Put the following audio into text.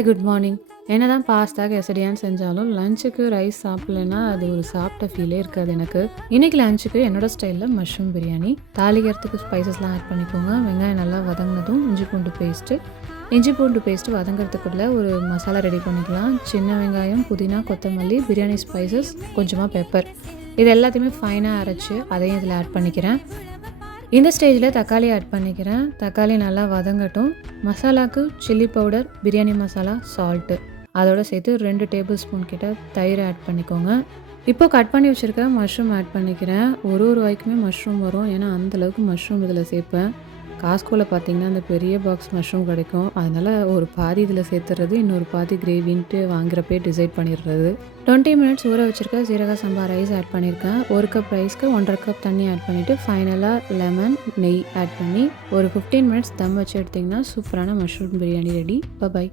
Hi good morning. என்னதான் pasta கெசடியான்னு செஞ்சாலும் லஞ்சுக்கு ரைஸ் சாப்பிட்லன்னா அது ஒரு சாப்பிட்ட ஃபீலே இருக்காது எனக்கு. இன்னைக்கு லஞ்சுக்கு என்னோட ஸ்டைலில் மஷ்ரூம் பிரியாணி. தாளிக்கிறதுக்கு ஸ்பைசஸ்லாம் ஆட் பண்ணிக்கோங்க. வெங்காயம் நல்லா வதங்கினதும் இஞ்சி பூண்டு பேஸ்ட்டு வதங்கிறதுக்குள்ள ஒரு மசாலா ரெடி பண்ணிக்கலாம். சின்ன வெங்காயம், புதினா, கொத்தமல்லி, பிரியாணி ஸ்பைசஸ், கொஞ்சமாக பெப்பர், இது எல்லாத்தையுமே ஃபைனாக அரைச்சி அதையும் இதில் ஆட் பண்ணிக்கிறேன். இந்த ஸ்டேஜில் தக்காளி ஆட் பண்ணிக்கிறேன். தக்காளி நல்லா வதங்கட்டும். மசாலாவுக்கு chilli powder, biryani masala, salt, அதோடு சேர்த்து 2 டேபிள் ஸ்பூன் கிட்ட தயிர் ஆட் பண்ணிக்கோங்க. இப்போது கட் பண்ணி வச்சுருக்க மஷ்ரூம் ஆட் பண்ணிக்கிறேன். ஒரு வாய்க்குமே மஷ்ரூம் வரும், ஏன்னா அந்தளவுக்கு மஷ்ரூம் இதில் சேர்ப்பேன். காஸ்கோவில் பார்த்தீங்கன்னா அந்த பெரிய பாக்ஸ் மஷ்ரூம் கிடைக்கும். அதனால் ஒரு பாதி இதில் சேர்த்துறது, இன்னொரு பாதி கிரேவின்ட்டு வாங்குறப்பே டிசைட் பண்ணிடுறது. 20 மினிட்ஸ் ஊற வச்சுருக்க சீரக சம்பா ரைஸ் ஆட் பண்ணியிருக்கேன். 1 கப் ரைஸ்க்கு 1.5 கப் தண்ணி ஆட் பண்ணிவிட்டு ஃபைனலாக லெமன், நெய் ஆட் பண்ணி ஒரு 15 மினிட்ஸ் தம் வச்சு எடுத்திங்கன்னா சூப்பரான மஷ்ரூம் பிரியாணி ரெடி. பை.